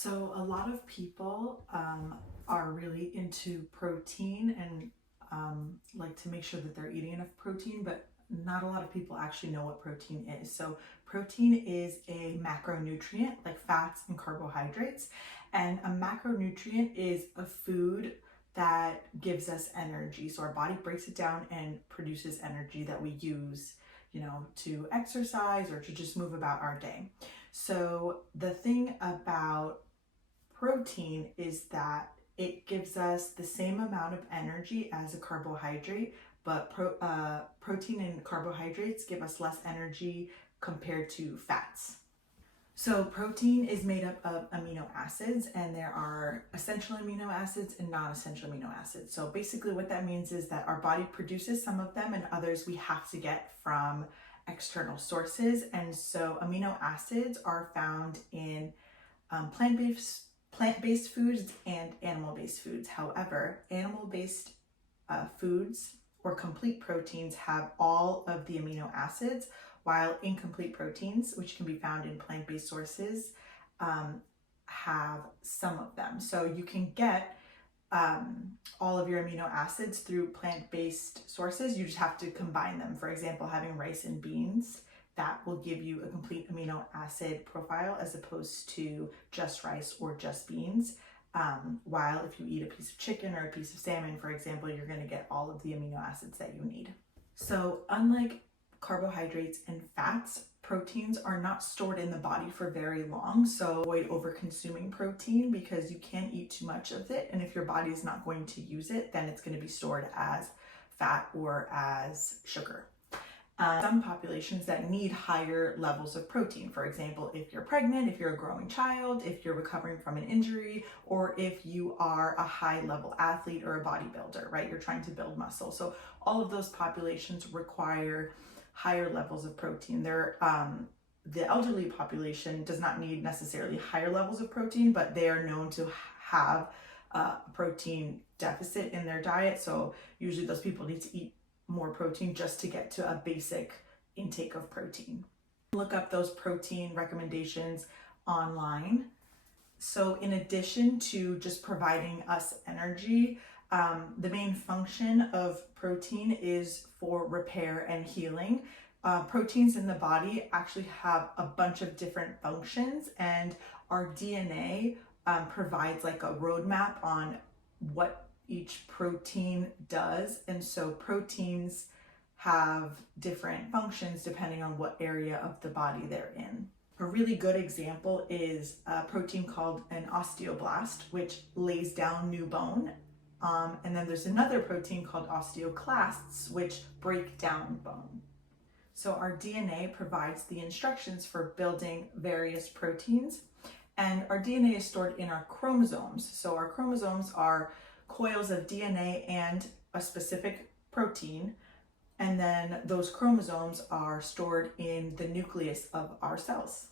So a lot of people are really into protein and like to make sure that they're eating enough protein, but not a lot of people actually know what protein is. So protein is a macronutrient like fats and carbohydrates, and a macronutrient is a food that gives us energy. So our body breaks it down and produces energy that we use, to exercise or to just move about our day. So the thing about protein is that it gives us the same amount of energy as a carbohydrate, but protein and carbohydrates give us less energy compared to fats. So protein is made up of amino acids, and there are essential amino acids and non-essential amino acids. So basically what that means is that our body produces some of them and others we have to get from external sources. And so amino acids are found in plant-based foods and animal-based foods. However, animal-based foods or complete proteins have all of the amino acids, while incomplete proteins, which can be found in plant-based sources, have some of them. So you can get all of your amino acids through plant-based sources. You just have to combine them. For example, having rice and beans, that will give you a complete amino acid profile as opposed to just rice or just beans. While if you eat a piece of chicken or a piece of salmon, for example, you're going to get all of the amino acids that you need. So unlike carbohydrates and fats, proteins are not stored in the body for very long. So avoid over consuming protein because you can't eat too much of it. And if your body is not going to use it, then it's going to be stored as fat or as sugar. Some populations that need higher levels of protein. For example, if you're pregnant, if you're a growing child, if you're recovering from an injury, or if you are a high level athlete or a bodybuilder, right? You're trying to build muscle. So all of those populations require higher levels of protein. The elderly population does not need necessarily higher levels of protein, but they are known to have a protein deficit in their diet. So usually those people need to eat more protein just to get to a basic intake of protein. Look up those protein recommendations online. So in addition to just providing us energy, the main function of protein is for repair and healing. Proteins in the body actually have a bunch of different functions, and our DNA provides like a roadmap on what each protein does. And so proteins have different functions depending on what area of the body they're in. A really good example is a protein called an osteoblast, which lays down new bone. And then there's another protein called osteoclasts, which break down bone. So our DNA provides the instructions for building various proteins, and our DNA is stored in our chromosomes. So our chromosomes are coils of DNA and a specific protein, and then those chromosomes are stored in the nucleus of our cells.